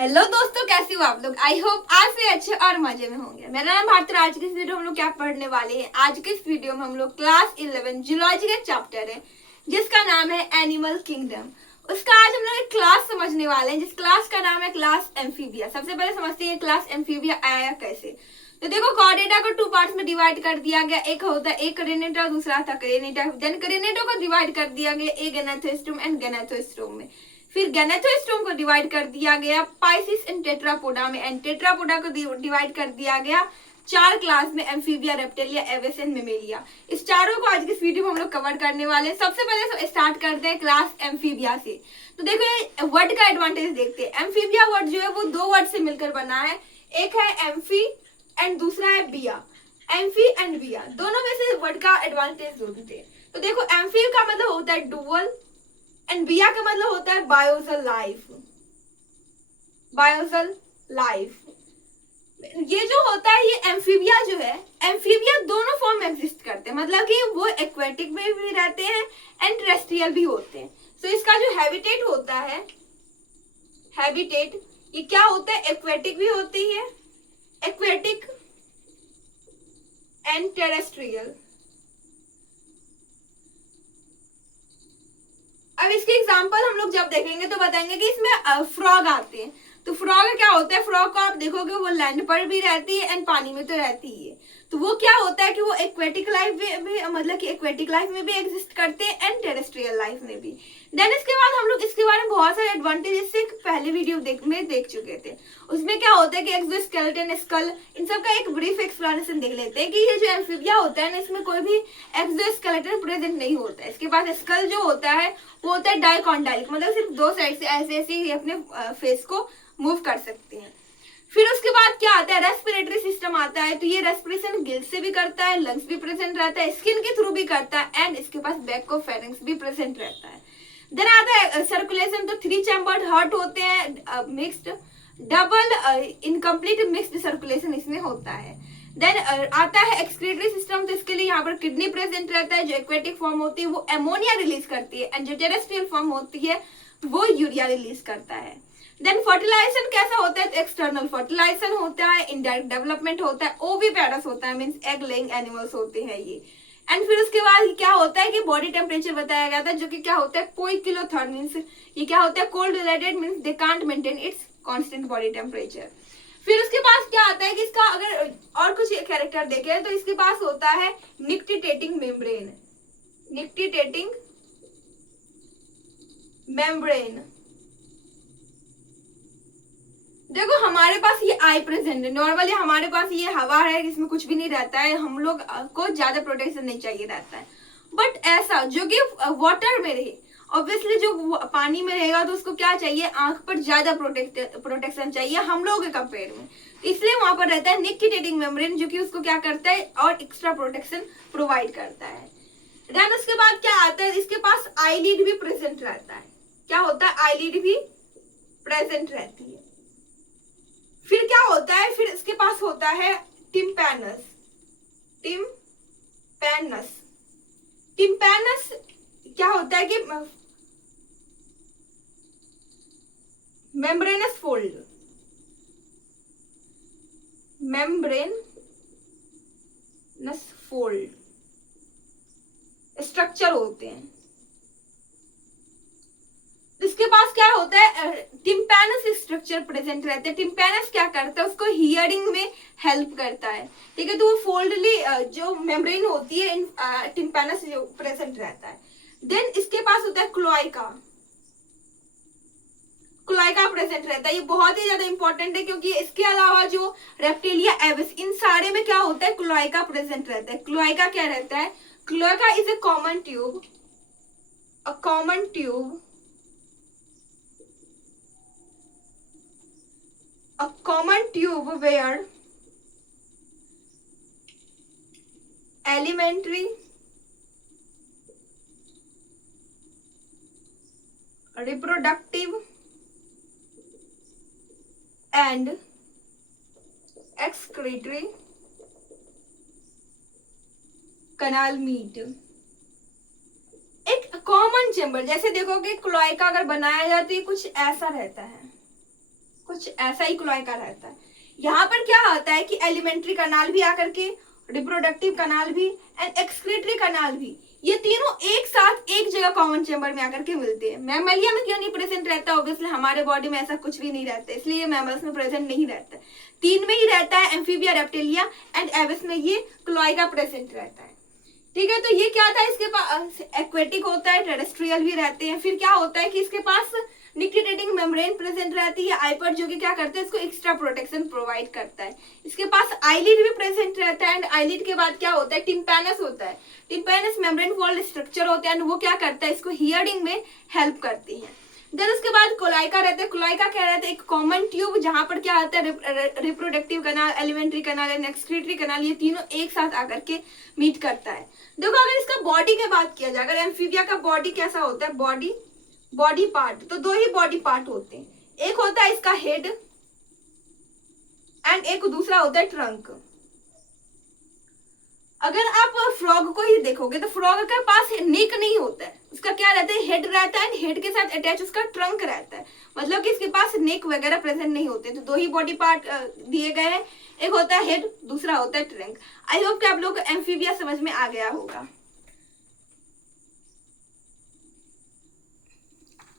Hello दोस्तों, कैसे हो आप लोग। आई होप आज से अच्छे और मजे में होंगे। मेरा नाम भारती। आज के इस वीडियो में हम लोग क्या पढ़ने वाले हैं। आज के इस वीडियो में हम लोग क्लास 11 जूलॉजी का चैप्टर है जिसका नाम है एनिमल किंगडम। उसका आज हम लोग एक क्लास समझने वाले हैं जिस क्लास का नाम है क्लास एम्फीबिया। सबसे पहले समझते हैं क्लास एम्फीबिया आया कैसे। तो देखो, कॉर्डेटा को टू पार्ट्स में डिवाइड कर दिया गया। एक होता है एक करेनेटा, दूसरा था करेनेटा। देन करेनेटो को डिवाइड कर दिया गया एक गैनाथोस्टोम एंड गैनाथोस्टोम में। फिर गैनाथोस्टोम को डिवाइड कर दिया गया पाइसिस एंड टेट्रापोडा में। एंड टेट्रापोडा को डिवाइड कर दिया गया चार क्लास में, amphibia, reptilia, Aves and Mammalia. इस चारों को आज के इस वीडियो में हम लोग कवर करने वाले हैं। सबसे पहले स्टार्ट करते हैं क्लास एम्फीबिया से। तो देखो, वर्ड का एडवांटेज देखते हैं। एम्फीबिया वर्ड जो है वो दो वर्ड से मिलकर बना है। एक है एम्फी एंड दूसरा है बिया। एम्फी एंड बिया दोनों में से वर्ड का एडवांटेज जोड़ते हैं। तो देखो, एम्फी का मतलब होता है डुअल एंड बिया का मतलब होता है बायोसल लाइफ। बायोसल लाइफ ये जो होता है, ये एम्फीबिया जो है, एम्फीबिया दोनों फॉर्म में एग्जिस्ट करते हैं। मतलब कि वो एक्वेटिक में भी रहते हैं एंड टेरेस्ट्रियल भी होते हैं। तो इसका जो हैबिटेट होता है, हैबिटेट ये क्या होता है, एक्वेटिक भी होती है, एक्वेटिक एंड टेरेस्ट्रियल। अब इसके एग्जांपल हम लोग जब देखेंगे तो बताएंगे कि इसमें फ्रॉग आते हैं। तो फ्रॉग क्या होता है, फ्रॉग को आप देखोगे वो लैंड पर भी रहती है एंड पानी में तो रहती ही है। तो वो क्या होता है कि वो एक्वेटिक लाइफ में भी, मतलब कि एक्वेटिक लाइफ में भी एग्जिस्ट करते हैं एंड टेरेस्ट्रियल लाइफ में भी। देन इसके बाद हम लोग इसके बारे में बहुत सारे एडवांटेजेस से पहले वीडियो में देख चुके थे। उसमें क्या होता है कि एक्सोस्केलेटन, स्कल, इन सब का एक ब्रीफ एक्सप्लेनेशन देख लेते हैं कि ये जो एम्फीबिया होता है ना, इसमें कोई भी एक्सोस्केलेटन प्रेजेंट नहीं होता है। इसके पास स्कल जो होता है वो होता है डाइकॉन्डाइलिक, मतलब सिर्फ दो साइड से ऐसे ऐसे ही अपने फेस को मूव कर सकते हैं। फिर उसके बाद क्या आता है, रेस्पिरेटरी सिस्टम आता है। तो ये रेस्पिरेशन गिल्स से भी करता है, लंग्स भी प्रेजेंट रहता है, स्किन के थ्रू भी करता है एंड इसके पास बैक ऑफ फेरिंग्स भी प्रेजेंट रहता है। देन आता है सर्कुलेशन। तो 3 चैम्बर्ड हार्ट होते हैं, mixed, double, incomplete mixed circulation इसमें होता है। देन आता है एक्सक्रीटरी सिस्टम। तो इसके लिए यहाँ पर किडनी प्रेजेंट रहता है। जो एक्वेटिक फॉर्म होती है वो एमोनिया रिलीज करती है एंड जो टेरेस्ट्रियल फॉर्म होती है वो यूरिया रिलीज करता है। देन फर्टिलाइजेशन कैसा होता है, तो एक्सटर्नल फर्टिलाइजेशन होता है, इनडायरेक्ट डेवलपमेंट होता है, ओविपेरस होता है, मींस एग लेइंग एनिमल्स होते हैं ये। एंड फिर उसके बाद क्या होता है कि बॉडी टेम्परेचर बताया गया था, जो कि क्या होता है कोई किलो थर्ड, मीन्स ये क्या होता है cold related, means they can't maintain its constant body temperature. फिर उसके पास क्या आता है कि इसका अगर और कुछ कैरेक्टर देखें तो इसके पास होता है निक्टिटेटिंग मेम्ब्रेन। Nictitating membrane. देखो, हमारे पास ये आई प्रेजेंट है। नॉर्मली हमारे पास ये हवा है, इसमें कुछ भी नहीं रहता है, हम लोग को ज्यादा प्रोटेक्शन नहीं चाहिए रहता है। बट ऐसा जो कि वाटर में रहे, ऑब्वियसली जो पानी में रहेगा तो उसको क्या चाहिए, आंख पर ज्यादा प्रोटेक्शन चाहिए हम लोगों के कंपेयर में। इसलिए वहां पर रहता है निक्टिटेटिंग मेम्ब्रेन, जो कि उसको क्या करता है और एक्स्ट्रा प्रोटेक्शन प्रोवाइड करता है। देन उसके बाद क्या आता है, इसके पास आईलिड भी प्रेजेंट रहता है। क्या होता है, आईलिड भी प्रेजेंट रहती है। फिर क्या होता है, फिर इसके पास होता है टिम्पैनस। टिम्पैनस, टिम्पैनस क्या होता है कि membranes fold, membranes fold structure होते हैं। इसके पास क्या होता है, टिम्पैनस स्ट्रक्चर प्रेजेंट रहता है। टिम्पैनस क्या करता है, उसको हियरिंग में हेल्प करता है, ठीक है। तो वो फोल्डली जो मेम्ब्रेन होती है, टिम्पैनस जो प्रेजेंट रहता है। देन इसके पास होता है क्लोआका। क्लोआका प्रेजेंट रहता है। ये बहुत ही ज्यादा इंपॉर्टेंट है क्योंकि इसके अलावा जो रेप्टिलिया, एविस, इन सारे में क्या होता है, क्लोआका प्रेजेंट रहता है। क्लोआका क्या रहता है, cloaca is a common tube, a common tube, a common tube where elementary, reproductive and excretory canal meet। एक कॉमन चेम्बर, जैसे देखोगे क्लोआका अगर बनाया जाए तो ये कुछ ऐसा रहता है, कुछ कुछ ऐसा ही क्लोएका रहता है। यहाँ पर क्या होता है कि एलिमेंट्री कनाल भी आकर के, रिप्रोडक्टिव कनाल भी एंड एक्सक्रीटरी कनाल भी, ये तीनों एक साथ एक जगह कॉमन चेंबर में आकर के मिलते हैं। मैमलिया में क्यों नहीं प्रेजेंट रहता? ऑब्वियसली हमारे बॉडी में ऐसा कुछ भी नहीं रहता, इसलिए मैमल्स में प्रेजेंट नहीं रहता। तीन में ही रहता है, एम्फीबिया, रेप्टिलिया एंड एविस में ये क्लोएका प्रेजेंट रहता है। ठीक है, तो ये क्या था, इसके पास एक्वेटिक होता है, टेरेस्ट्रियल भी रहते हैं। फिर क्या होता है कि इसके पास निक्टिडेटिंग मेम्ब्रेन प्रेजेंट रहती है, आईपर, जो कि क्या करता है, इसको एक्स्ट्रा प्रोटेक्शन प्रोवाइड करता है। इसके पास आईलिड भी प्रेजेंट रहता है एंड आईलिड के बाद क्या होता है, टिम्पैनस होता है। टिम्पैनस मेम्ब्रेन फोल्ड स्ट्रक्चर होता है एंड वो क्या करता है, इसको हियरिंग में हेल्प करती है। देन उसके बाद क्लोएका रहता है। क्लोएका क्या रहता है, एक कॉमन ट्यूब जहां पर क्या होता है, reproductive canal, elementary canal and excretory canal, ये तीनों एक साथ आकर के मीट करता है। देखो अगर इसका बॉडी की बात किया जाए, अगर एम्फीबिया का बॉडी कैसा होता है, बॉडी पार्ट, तो दो ही बॉडी पार्ट होते हैं। एक होता है इसका हेड एंड एक दूसरा होता है ट्रंक। अगर आप फ्रॉग को ही देखोगे तो फ्रॉग के पास नेक नहीं होता है, उसका क्या रहता है, हेड रहता है एंड हेड के साथ अटैच उसका ट्रंक रहता है, मतलब कि इसके पास नेक वगैरह प्रेजेंट नहीं होते। तो दो ही बॉडी पार्ट दिए गए हैं, एक होता है हेड, दूसरा होता है ट्रंक। आई होप कि आप लोग को एम्फीबिया समझ में आ गया होगा।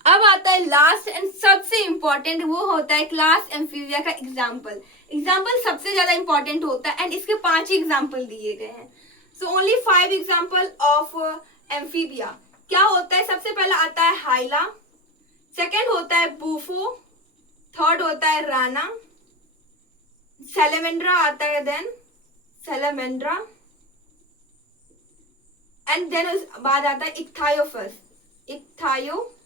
अब आता है लास्ट एंड सबसे इंपॉर्टेंट, वो होता है क्लास एम्फीबिया का एग्जाम्पल। एग्जाम्पल सबसे ज्यादा इंपॉर्टेंट होता है एंड इसके 5 ही एग्जाम्पल दिए गए हैं। So only 5 example of amphibia. क्या होता है, सबसे पहला आता है हाइला, सेकेंड होता है बूफो, थर्ड होता है राना, सैलेमेंड्रा आता है, देन सैलेमेंड्रा एंड देन उस बाद आता है इक्थायोफस, इक्थायोफिस।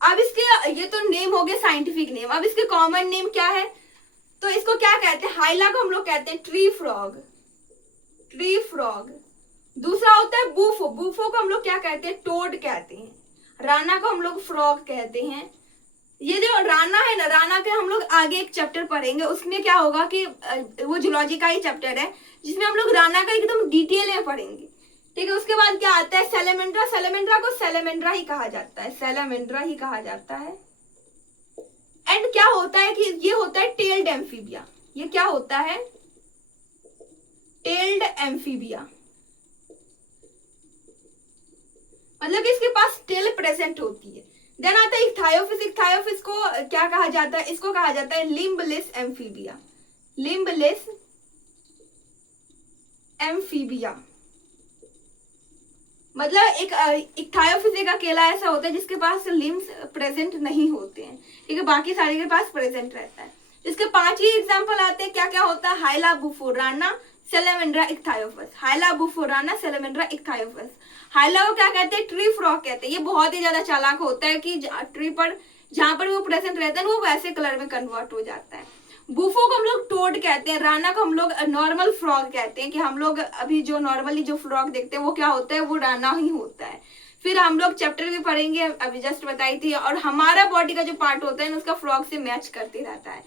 अब इसके ये तो नेम हो गए साइंटिफिक नेम। अब इसके कॉमन नेम क्या है, तो इसको क्या कहते हैं, हाइला को हम लोग कहते हैं ट्री फ्रॉग। दूसरा होता है बूफो, बूफो को हम लोग क्या कहते हैं, टोड कहते हैं। राना को हम लोग फ्रॉग कहते हैं। ये जो राना है ना, राना के हम लोग आगे एक चैप्टर पढ़ेंगे, उसमें क्या होगा कि वो जूलॉजी का ही चैप्टर है जिसमें हम लोग राना का एकदम डिटेल में पढ़ेंगे। ठीक है, उसके बाद क्या आता है सैलेमेंड्रा। सैलेमेंड्रा को सैलेमेंड्रा ही कहा जाता है, एंड क्या होता है कि ये होता है टेल्ड एम्फीबिया। ये क्या होता है, टेल्ड एम्फीबिया, मतलब कि इसके पास टेल प्रेजेंट होती है। देन आता है इक्थायोफिस। इक्थायोफिस को क्या कहा जाता है, इसको कहा जाता है लिम्बलेस एम्फीबिया। मतलब एक इक्थायोफिस एक अकेला ऐसा होता है जिसके पास लिम्स प्रेजेंट नहीं होते हैं, ठीक है, बाकी सारे के पास प्रेजेंट रहता है। इसके 5 ही एग्जांपल आते हैं। क्या क्या होता है, हाइला, बूफो, राना, सैलेमेंड्रा, इक्थायोफस। हाइला, बूफो, राना, सैलेमेंड्रा, इक्थायोफस। हाइला को क्या कहते हैं, ट्री फ्रॉग कहते हैं। ये बहुत ही ज्यादा चालाक होता है कि ट्री पर जहां पर वो प्रेजेंट रहता है वो वैसे कलर में कन्वर्ट हो जाता है। बूफो को हम लोग टोड कहते हैं। राना को हम लोग नॉर्मल फ्रॉग कहते हैं, कि हम लोग अभी जो नॉर्मली जो फ्रॉग देखते हैं वो क्या होता है, वो राना ही होता है। फिर हम लोग चैप्टर भी पढ़ेंगे, अभी जस्ट बताई थी, और हमारा बॉडी का जो पार्ट होता है उसका फ्रॉग से मैच करते रहता है।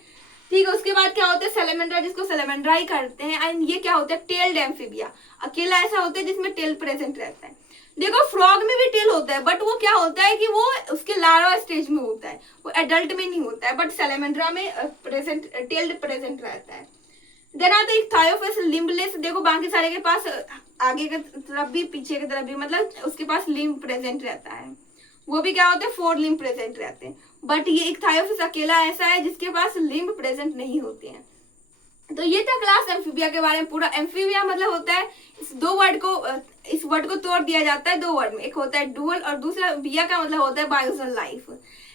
ठीक है, उसके बाद क्या होता है सैलेमेंड्रा, जिसको सैलेमेंड्रा ही करते हैं, एंड ये क्या होता है टेल्ड एम्फीबिया। अकेला ऐसा होता है जिसमें टेल प्रेजेंट रहता है। देखो फ्रॉग में भी टेल होता है, बट वो क्या होता है कि वो उसके लार्वा स्टेज में होता है, वो एडल्ट में नहीं होता है, बट सैलेमेंड्रा में टेल्ड प्रेजेंट रहता है। देन आता है इक्थायोफिस, लिम्बलेस। देखो बाकी सारे के पास आगे की तरफ भी पीछे की तरफ भी, मतलब उसके पास लिम्ब प्रेजेंट रहता है। वो भी क्या होते हैं, 4 लिम्ब प्रेजेंट रहते हैं, बट ये इक्थायोफिस अकेला ऐसा है जिसके पास लिम्ब प्रेजेंट नहीं होते हैं। तो ये था क्लास एम्फीबिया के बारे में पूरा। एम्फीबिया मतलब होता है इस वर्ड को तोड़ दिया जाता है 2 वर्ड में, एक होता है डुअल और दूसरा बिया का मतलब होता है बायोजल लाइफ।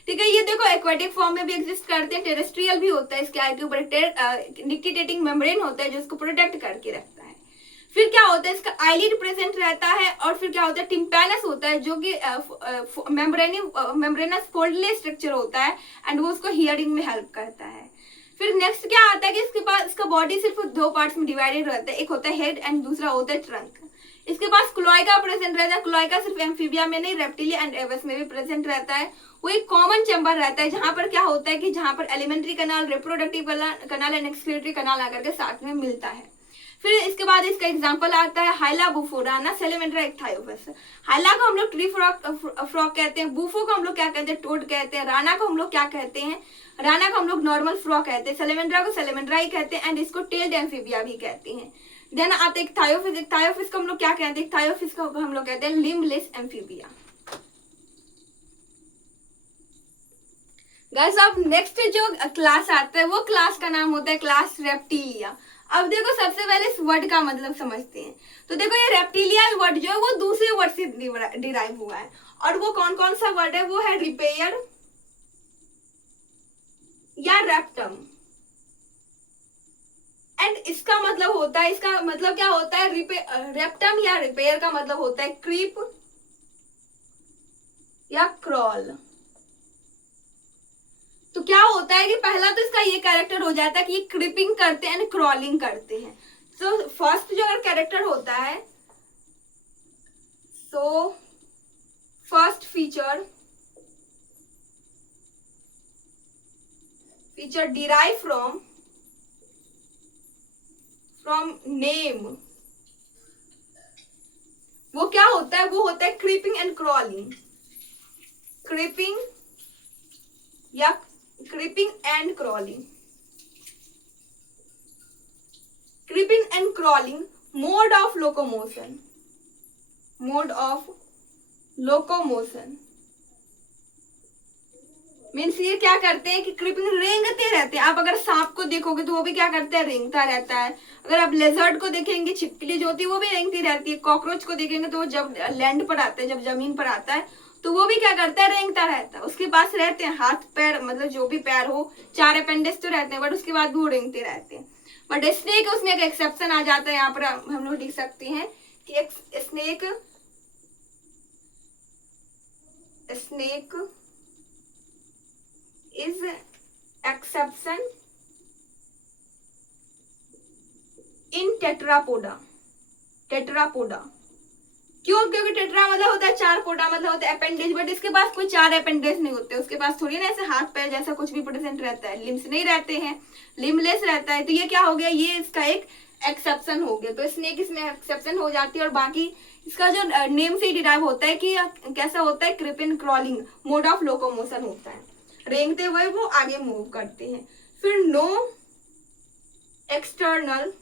ठीक है, ये देखो एक्वेटिक फॉर्म में भी एग्जिस्ट करते हैं, टेरेस्ट्रियल भी होता है, इसके आगे ऊपर निक्टिडेटिंग मेम्ब्रेन होता है जो इसको प्रोटेक्ट करके रखता है। फिर क्या होता है, इसका आईलिड प्रेजेंट रहता है, और फिर क्या होता है टिम्पैनस होता है जो कि मेम्ब्रेनस फोल्डलेस स्ट्रक्चर होता है, एंड वो उसको हियरिंग में हेल्प करता है। फिर नेक्स्ट क्या आता है कि इसके पास इसका बॉडी सिर्फ 2 पार्ट्स में डिवाइडेड रहता है, एक होता है हेड एंड दूसरा होता है ट्रंक। इसके पास क्लोएका प्रेजेंट रहता है। क्लोएका सिर्फ एम्फीबिया में नहीं, रेप्टिलिया एंड एविस में भी प्रेजेंट रहता है। वो एक कॉमन चैम्बर रहता है जहां पर क्या होता है कि जहां पर elementary canal, reproductive canal and excretory canal आकर के साथ में मिलता है। फिर इसके बाद इसका एग्जांपल आता है हाइला बुफो, राना सेलेमेंड्रा इक्थायोफिस। हाइला को हम लोग ट्री फ्रॉग कहते हैं, बुफो को हम लोग क्या कहते हैं, टोड कहते हैं, राना को हम लोग क्या कहते हैं, राना को हम लोग नॉर्मल फ्रॉग कहते हैं, सेलेमेंड्रा को सेलेमेंड्रा ही कहते हैं, एंड इसको टेल्ड एम्फीबिया भी कहते हैं। देन आते इक्थायोफिस, इक्थायोफिस को हम लोग क्या कहते हैं, इक्थायोफिस को हम लोग कहते हैं लिम्बलेस एम्फीबिया। गाइस अब नेक्स्ट जो क्लास आता है वो क्लास का नाम होता है क्लास रेप्टिलिया। अब देखो सबसे पहले इस वर्ड का मतलब समझते हैं। तो देखो ये रेप्टिलिया वर्ड जो है वो दूसरे वर्ड से डिराइव हुआ है, और वो कौन कौन सा वर्ड है, वो है रिपेयर या रेप्टम। एंड इसका मतलब होता है, इसका मतलब क्या होता है, रेप्टम या रिपेयर का मतलब होता है क्रीप या क्रॉल। तो क्या होता है कि पहला तो इसका ये कैरेक्टर हो जाता है कि ये क्रिपिंग करते हैं एंड क्रॉलिंग करते हैं। सो फर्स्ट जो अगर कैरेक्टर होता है, so first feature derive from name, वो क्या होता है, वो होता है क्रीपिंग एंड क्रॉलिंग। क्रीपिंग या creeping and crawling, creeping and crawling, mode of locomotion, mode of locomotion means ये क्या करते हैं कि क्रीपिंग रेंगते रहते हैं। आप अगर सांप को देखोगे तो वो भी क्या करता है, रेंगता रहता है। अगर आप लेजर्ड को देखेंगे, छिपकली जो होती है वो भी रेंगती रहती है। कॉकरोच को देखेंगे तो वो जब लैंड पर आता है, जब जमीन पर आता है तो वो भी क्या करता है, रेंगता रहता है। उसके पास रहते हैं हाथ पैर, मतलब जो भी पैर हो, 4 अपेंडिक्स तो रहते हैं, बट उसके बाद भी वो रेंगते रहते हैं। बट स्नेक उसमें एक एक्सेप्शन आ जाता है, यहाँ पर हम लोग लिख सकते हैं कि एक snake is exception in Tetrapoda. क्यों? क्योंकि टेट्रा मतलब होता है 4, पोडा मतलब होता है अपेंडेज, बट इसके पास कोई 4 अपेंडेज नहीं होते। उसके पास थोड़ी ना ऐसे हाथ पैर जैसा कुछ भी प्रेजेंट रहता है, लिम्स नहीं रहते हैं, लिम्बलेस रहता है। तो ये क्या हो गया, ये इसका एक एक्सेप्शन हो गया। तो स्नेक इसमें एक्सेप्शन हो जाती है। और बाकी इसका जो नेम से डिराइव होता है कि कैसा होता है, creeping crawling mode of locomotion होता है, रेंगते हुए वो आगे मूव करते हैं। फिर नो एक्सटर्नल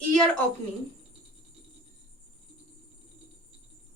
ईयर ओपनिंग,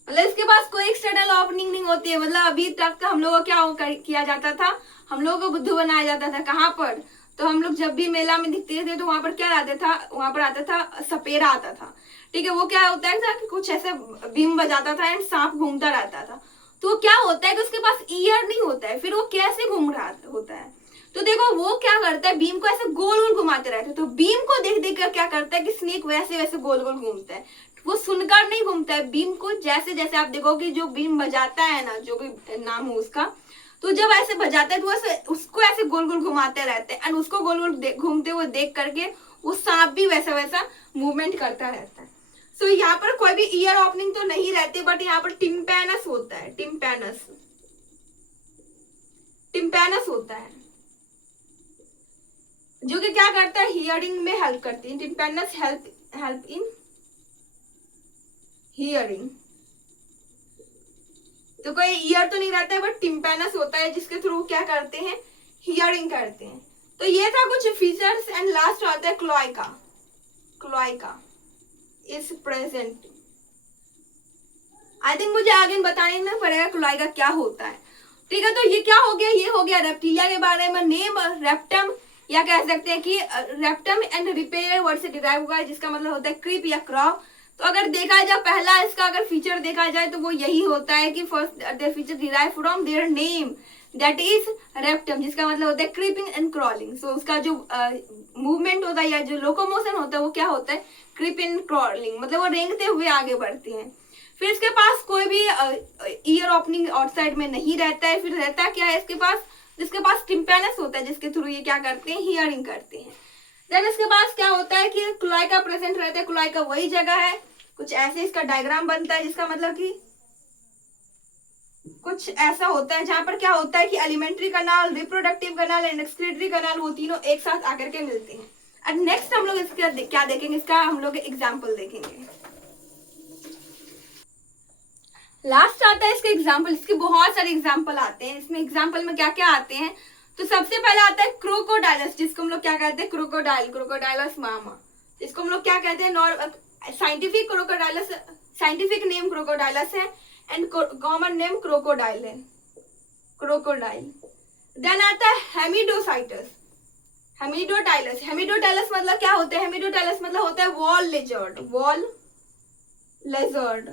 मतलब इसके पास कोई एक्सटर्नल ओपनिंग नहीं होती है। मतलब अभी तक हम लोगों को क्या किया जाता था, हम लोगों को बुद्धू बनाया जाता था। कहाँ पर? तो हम लोग जब भी मेला में दिखते थे तो वहां पर क्या आता था, वहां पर आता था सपेरा आता था, ठीक है। वो क्या होता है कि कुछ ऐसे बीम बजाता था एंड सांप घूमता रहता था। तो क्या होता है कि उसके पास ईयर नहीं होता है, फिर वो कैसे घूम रहा होता है। तो देखो वो क्या करता है, बीम को ऐसे गोल गोल घुमाते रहते हैं। तो बीम को देख देख कर क्या करता है कि स्नेक वैसे वैसे गोल गोल घूमता है, वो सुनकर नहीं घूमता है। बीम को जैसे जैसे आप देखोगे जो बीम बजाता है ना, जो भी नाम हो उसका, तो जब ऐसे बजाता है तो वैसे उसको ऐसे गोल गोल घुमाते रहते हैं एंड उसको गोल गोल घूमते हुए देख करके वो सांप भी वैसा वैसा मूवमेंट करता रहता है। सो यहाँ पर कोई भी ईयर ओपनिंग तो नहीं रहती, बट यहाँ पर टिम्पैनस होता है, टिम्पैनस होता है, जो कि क्या करता है, हियरिंग में हेल्प करती है। टिम्पैनस हेल्प इन हियरिंग। तो कोई ईयर तो नहीं रहता है, बट टिम्पैनस होता है जिसके थ्रू क्या करते हैं, हियरिंग करते हैं। तो ये था कुछ फीचर्स। एंड लास्ट आता है cloaca is present. I think मुझे आगे बताने ना पड़ेगा क्लोएका क्या होता है, ठीक है। तो ये क्या हो गया, ये हो गया रेप्टिलिया के बारे में। नेम रेप्टम, या कह सकते हैं कि रेप्टम एंड रिपेयर वर्ड से डिराइव हुआ है, जिसका मतलब होता है क्रीप या क्रॉ। तो अगर देखा जाए पहला इसका अगर फीचर देखा जाए तो वो यही होता है कि first their feature derive from their name that is reptum, जिसका मतलब होता है क्रीपिंग एंड क्रॉलिंग। सो उसका जो मूवमेंट होता है या जो लोकोमोशन होता है वो क्या होता है, क्रीपिंग क्रॉलिंग, मतलब वो रेंगते हुए आगे बढ़ते हैं। फिर इसके पास कोई भी ईयर ओपनिंग आउटसाइड में नहीं रहता है। फिर रहता क्या है इसके पास, जिसके पास टिम्पैनस होता है, जिसके थ्रू ये क्या करते हैं, हियरिंग करते हैं। देन इसके पास क्या होता है कि क्लोएका प्रेजेंट रहता है। क्लोएका वही जगह है, कुछ ऐसे इसका डायग्राम बनता है, जिसका मतलब कि कुछ ऐसा होता है जहां पर क्या होता है कि elementary canal, reproductive canal and excretory canal, वो तीनों एक साथ आकर के मिलते हैं। एंड नेक्स्ट हम लोग इसका क्या देखेंगे, इसका हम लोग एग्जाम्पल देखेंगे। लास्ट आता है इसके एग्जाम्पल, इसके बहुत सारे एग्जाम्पल आते हैं। इसमें एग्जाम्पल में क्या क्या आते हैं, तो सबसे पहले आता है क्रोकोडाइलस, जिसको हम लोग क्या कहते हैं, क्रोकोडाइल, क्रोकोडाइलस मामा, जिसको हम लोग क्या कहते हैं, scientific Crocodylus, scientific name Crocodylus है एंड कॉमन नेम क्रोकोडाइल है, क्रोकोडाइल। देन आता है हेमिडोसाइटस, हेमिडोटाइलस, हेमिडोटाइलस मतलब क्या होता है, हेमिडोटाइलस मतलब होता है वॉल लेजर्ड, वॉल लेजर्ड।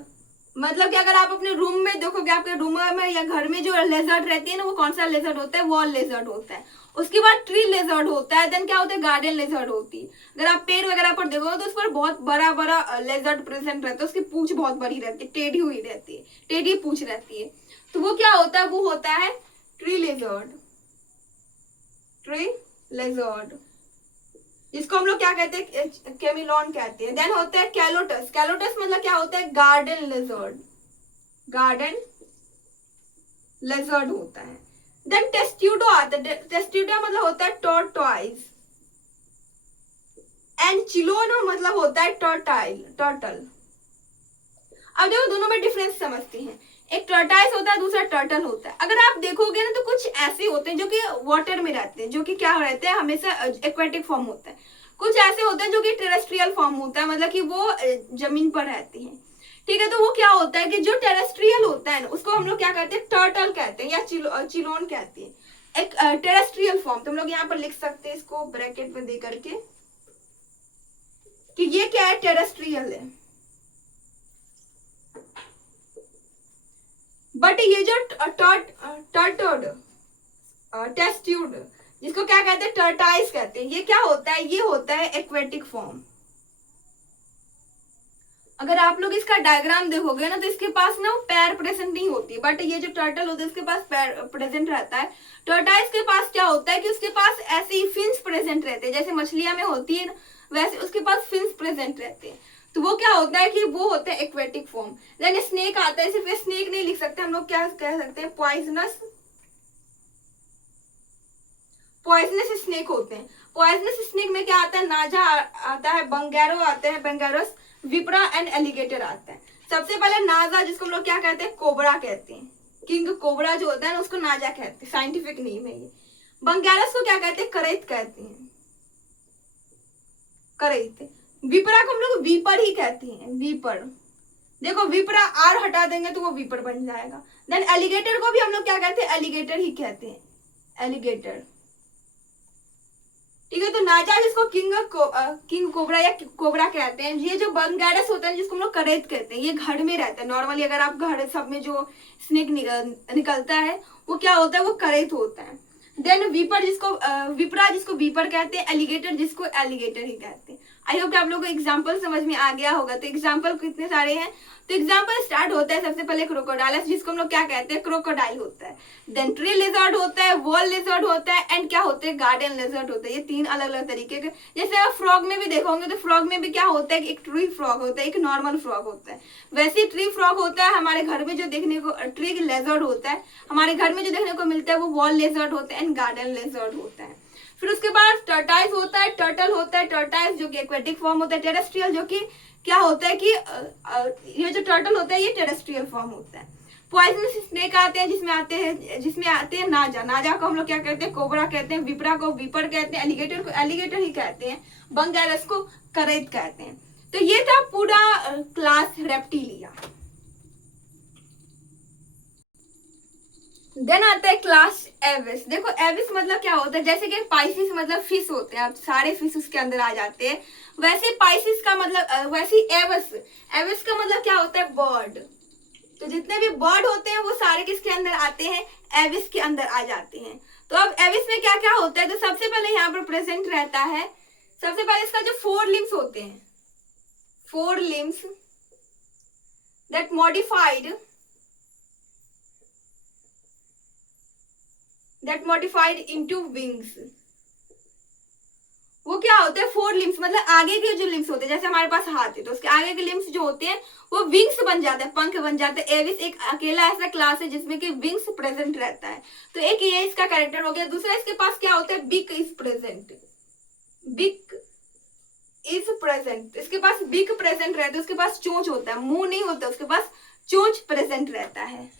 मतलब कि अगर आप अपने रूम में देखोगे, आपके रूम में या घर में जो लेजर्ड रहती है ना, वो कौन सा लेजर्ड होता है, वॉल लेजर्ड होता है। उसके बाद ट्री लेजर्ड होता है, देन क्या होता है, गार्डन लेजर्ड होती है। अगर आप पेड़ वगैरह पर देखोगे तो उस पर बहुत बड़ा बड़ा लेजर्ड प्रेजेंट रहता है, उसकी पूंछ बहुत बड़ी रहती है, टेढ़ी हुई रहती है, टेढ़ी पूंछ रहती है। तो वो क्या होता है, वो होता है ट्री लेजर्ड, ट्री लेजर्ड, जिसको हम लोग क्या कहते हैं, केमिलॉन कहते हैं। देन होता है कैलोटस, कैलोटस मतलब क्या होता है, गार्डन लेजर्ड, गार्डन लेजर्ड होता है। देन टेस्ट्यूडो आता है, टेस्ट्यूडो मतलब होता है टॉर्टोइज, एंड चिलोनो मतलब होता है टर्टाइल, टर्टल। अब देखो दोनों में डिफरेंस समझते हैं, एक टर्टाइस होता है, दूसरा टर्टल होता है। अगर आप देखोगे ना तो कुछ ऐसे होते हैं जो कि वाटर में रहते हैं, जो कि क्या रहते हैं, हमेशा एक्वेटिक फॉर्म होता है। कुछ ऐसे होते हैं जो कि टेरेस्ट्रियल फॉर्म होता है, मतलब कि वो जमीन पर रहते हैं, ठीक है। तो वो क्या होता है कि जो टेरेस्ट्रियल होता है ना, उसको हम लोग क्या कहते हैं, टर्टल कहते हैं या चिलोन कहते हैं, एक टेरेस्ट्रियल फॉर्म। तो हम लोग यहाँ पर लिख सकते हैं इसको ब्रैकेट में दे करके कि ये क्या है, टेरेस्ट्रियल है। बट ये जो टर्टोड, टेस्ट्यूड, जिसको क्या कहते हैं, टर्टाइस कहते हैं, ये क्या होता है, ये होता है एक्वेटिक फॉर्म। अगर आप लोग इसका डायग्राम देखोगे ना तो इसके पास ना पैर प्रेजेंट नहीं होती, बट ये जो टर्टल होता है इसके पास पैर प्रेजेंट रहता है। टर्टाइस के पास क्या होता है कि उसके पास ऐसे ही फिन्स प्रेजेंट रहते हैं, जैसे मछलियां में होती है ना, वैसे उसके पास फिन्स प्रेजेंट रहते हैं। तो वो क्या होता है कि वो होता है एक्वेटिक फॉर्म। देन स्नेक आता है, सिर्फ स्नेक नहीं लिख सकते हम लोग, क्या कह सकते हैं, पॉइजनस, पॉइजनस स्नेक होते हैं। पॉइजनस स्नेक में क्या आता है, नाजा आता है, बंगैरो आता है, बंगैरस, विपरा एंड एलिगेटर आता है। सबसे पहले नाजा, जिसको हम लोग क्या कहते हैं, कोबरा कहते हैं, किंग कोबरा जो होता है ना उसको नाजा कहते हैं, साइंटिफिक नेम है ये। बंगैरस को क्या कहते हैं, करैत कहते हैं, करैत। विपरा को हम लोग वीपर ही कहते हैं, वीपर। देखो विपरा आर हटा देंगे तो वो वीपर बन जाएगा। देन एलिगेटर को भी हम लोग क्या कहते हैं, एलिगेटर ही कहते हैं, एलिगेटर, ठीक है। तो नाजा जिसको किंग कोबरा या कोबरा कहते हैं। ये जो बंगैरस होता है जिसको हम लोग करैत कहते हैं, ये घर में रहता है नॉर्मली। अगर आप घर सब में जो स्नेक निकलता है वो क्या होता है, वो करैत होता है। देन वीपर जिसको विपरा जिसको वीपर कहते हैं, एलिगेटर जिसको एलिगेटर ही कहते हैं। आई होप कि आप लोगों को एग्जाम्पल समझ में आ गया होगा। तो एग्जाम्पल कितने सारे हैं, तो एग्जाम्पल स्टार्ट होता है सबसे पहले क्रोकोडाइलस, जिसको हम लोग क्या कहते हैं, क्रोकोडाइल होता है। देन ट्री लेजर्ड होता है, वॉल लेजर्ड होता है, एंड क्या होते हैं, गार्डन लेजर्ड होता है। ये तीन अलग अलग तरीके के। जैसे आप फ्रॉग में भी देखोगे तो फ्रॉग में भी क्या होता है, एक ट्री फ्रॉग होता है, एक नॉर्मल फ्रॉग होता है। वैसे ट्री फ्रॉग होता है हमारे घर में जो देखने को, ट्री लेजर्ड होता है हमारे घर में जो देखने को मिलता है वो वॉल लेजर्ड होता है एंड गार्डन लेजर्ड होता है। फिर उसके बाद टर्टाइस होता है, टर्टल होता है, टर्टाइस जो कि एक्वेटिक फॉर्म होता है, टेरेस्ट्रियल जो कि क्या होता है कि ये जो टर्टल होता है ये टेरेस्ट्रियल फॉर्म होता है। पॉइजनस स्नेक आते हैं, जिसमें आते हैं नाजा, नाजा को हम लोग क्या कहते हैं, कोबरा कहते हैं, विपरा को विपर कहते हैं, एलिगेटर को एलिगेटर ही कहते हैं, बंगैरस को करैत कहते हैं। तो ये था पूरा क्लास रेप्टिलिया। देन आता है क्लास एविस। देखो एविस मतलब क्या होता है, जैसे कि पाइसिस मतलब फिश होते हैं, आप सारे फिश उसके अंदर आ जाते हैं। वैसे पाइसिस का मतलब वैसे एविस, एविस का मतलब क्या होता है, बर्ड। तो जितने भी बर्ड होते हैं वो सारे किसके अंदर आते हैं, एविस के अंदर आ जाते हैं। तो अब एविस में क्या क्या होता है, तो सबसे पहले यहाँ पर प्रेजेंट रहता है, सबसे पहले इसका जो 4 लिम्स होते हैं, 4 limbs that modified into wings। वो क्या होता है, 4 लिम्स मतलब आगे के जो लिम्स होते हैं, जैसे हमारे पास हाथ है तो उसके आगे के लिम्स जो होते हैं वो विंग्स बन जाते हैं, पंख बन जाते हैं। एविस एक अकेला ऐसा क्लास है जिसमें कि विंग्स प्रेजेंट रहता है। तो एक ये इसका कैरेक्टर हो गया। दूसरा इसके पास क्या होता है, बिक इज प्रेजेंट, बिक इज प्रेजेंट, इसके पास बिक प्रेजेंट रहता है, उसके पास चोंच होता है, मुंह नहीं होता, उसके पास चोंच प्रेजेंट रहता है।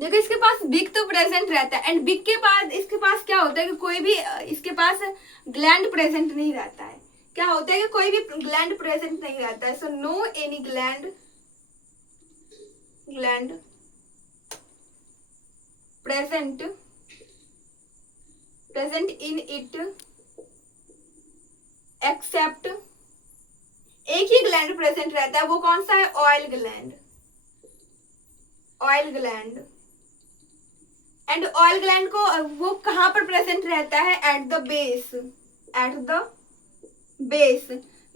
देखो इसके पास बिग तो प्रेजेंट रहता है, एंड बिग के बाद इसके पास क्या होता है कि कोई भी इसके पास ग्लैंड प्रेजेंट नहीं रहता है। क्या होता है कि कोई भी ग्लैंड प्रेजेंट नहीं रहता है। So no any gland present in it except, एक ही ग्लैंड प्रेजेंट रहता है, वो कौन सा है? Oil gland. And oil gland को वो कहां पर प्रेजेंट रहता है? At the base.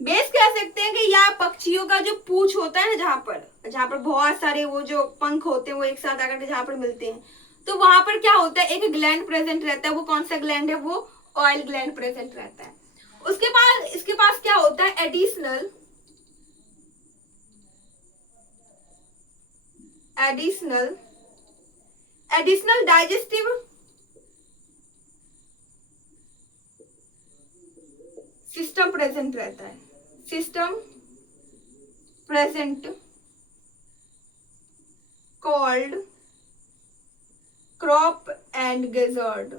बेस कह सकते हैं कि या पक्षियों का जो पूंछ होता है ना, जहां पर बहुत सारे वो जो पंख होते हैं वो एक साथ आकर के जहां पर मिलते हैं, तो वहां पर क्या होता है? एक ग्लैंड प्रेजेंट रहता है। वो कौन सा ग्लैंड है? वो ऑयल ग्लैंड प्रेजेंट रहता है। उसके बाद इसके पास क्या होता है? एडिशनल डाइजेस्टिव सिस्टम प्रेजेंट रहता है। Called crop and gizzard.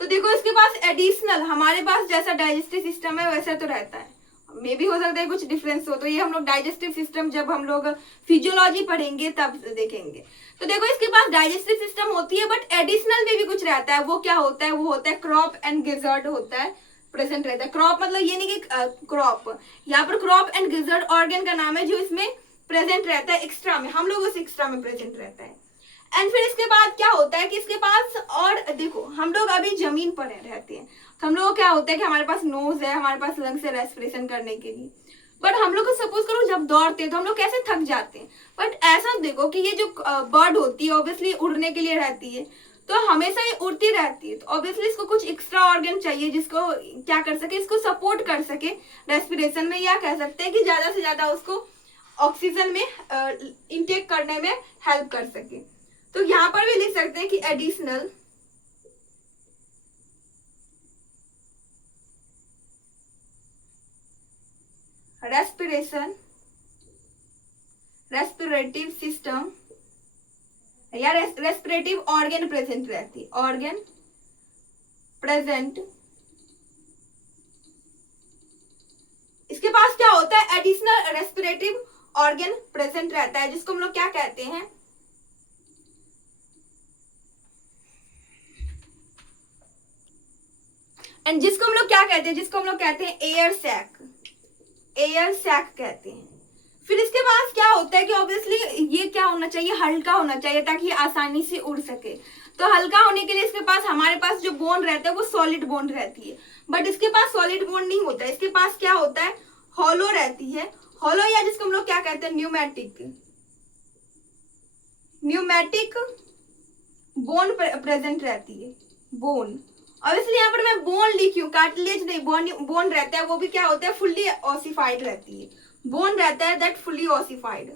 तो देखो इसके पास एडिशनल, हमारे पास जैसा डाइजेस्टिव सिस्टम है वैसा तो रहता है, मे भी हो सकता है कुछ डिफरेंस हो, तो ये हम लोग डाइजेस्टिव सिस्टम जब हम लोग फिजियोलॉजी पढ़ेंगे तब देखेंगे। तो देखो इसके पास डाइजेस्टिव सिस्टम होती है, बट एडिशनल में भी कुछ रहता है। वो क्या होता है? वो होता है क्रॉप एंड गिजर्ड होता है, प्रेजेंट रहता है। क्रॉप मतलब ये नहीं कि क्रॉप, यहाँ पर क्रॉप एंड गिजर्ड ऑर्गन का नाम है जो इसमें प्रेजेंट रहता है एक्स्ट्रा में, हम लोग उस एक्स्ट्रा में प्रेजेंट रहता है। एंड फिर इसके बाद क्या होता है कि इसके पास, और देखो हम लोग अभी जमीन पर रहते हैं, तो हम लोग को क्या होता है कि हमारे पास नोज है, हमारे पास लंग्स है रेस्पिरेशन करने के लिए, बट हम लोग को सपोज करो जब दौड़ते हैं तो हम लोग कैसे थक जाते हैं। बट ऐसा देखो कि ये जो बर्ड होती है ऑब्वियसली उड़ने के लिए रहती है, तो हमेशा ये उड़ती रहती है, तो ऑब्वियसली इसको कुछ एक्स्ट्रा ऑर्गन चाहिए जिसको क्या कर सके, इसको सपोर्ट कर सके रेस्पिरेशन में, या कह सकते हैं कि ज्यादा से ज्यादा उसको ऑक्सीजन में इनटेक करने में हेल्प कर सके। तो यहां पर भी लिख सकते हैं कि एडिशनल रेस्पिरेटिव सिस्टम या रेस्पिरेटिव ऑर्गन प्रेजेंट रहती, ऑर्गन प्रेजेंट। इसके पास क्या होता है? एडिशनल रेस्पिरेटिव ऑर्गन प्रेजेंट रहता है, जिसको हम लोग क्या कहते हैं? एंड जिसको हम लोग क्या कहते हैं? जिसको हम लोग कहते हैं एयर सैक कहते हैं। फिर इसके पास क्या होता है कि ऑब्वियसली ये क्या होना चाहिए? हल्का होना चाहिए ताकि ये आसानी से उड़ सके। तो हल्का होने के लिए इसके पास, हमारे पास जो बोन रहता है वो सॉलिड बोन रहती है, बट इसके पास सॉलिड बोन नहीं होता है, इसके पास क्या होता है? हॉलो रहती है, हॉलो, या जिसको हम लोग क्या कहते हैं? न्यूमेटिक बोन प्रेजेंट रहती है, बोन। ऑब्वियसली यहाँ पर मैं बोन लिखी हूँ, कार्टिलेज नहीं, बोन रहता है, वो भी क्या होता है? फुल्ली ऑसिफाइड रहती है, बोन रहता है दैट फुल्ली ऑसिफाइड,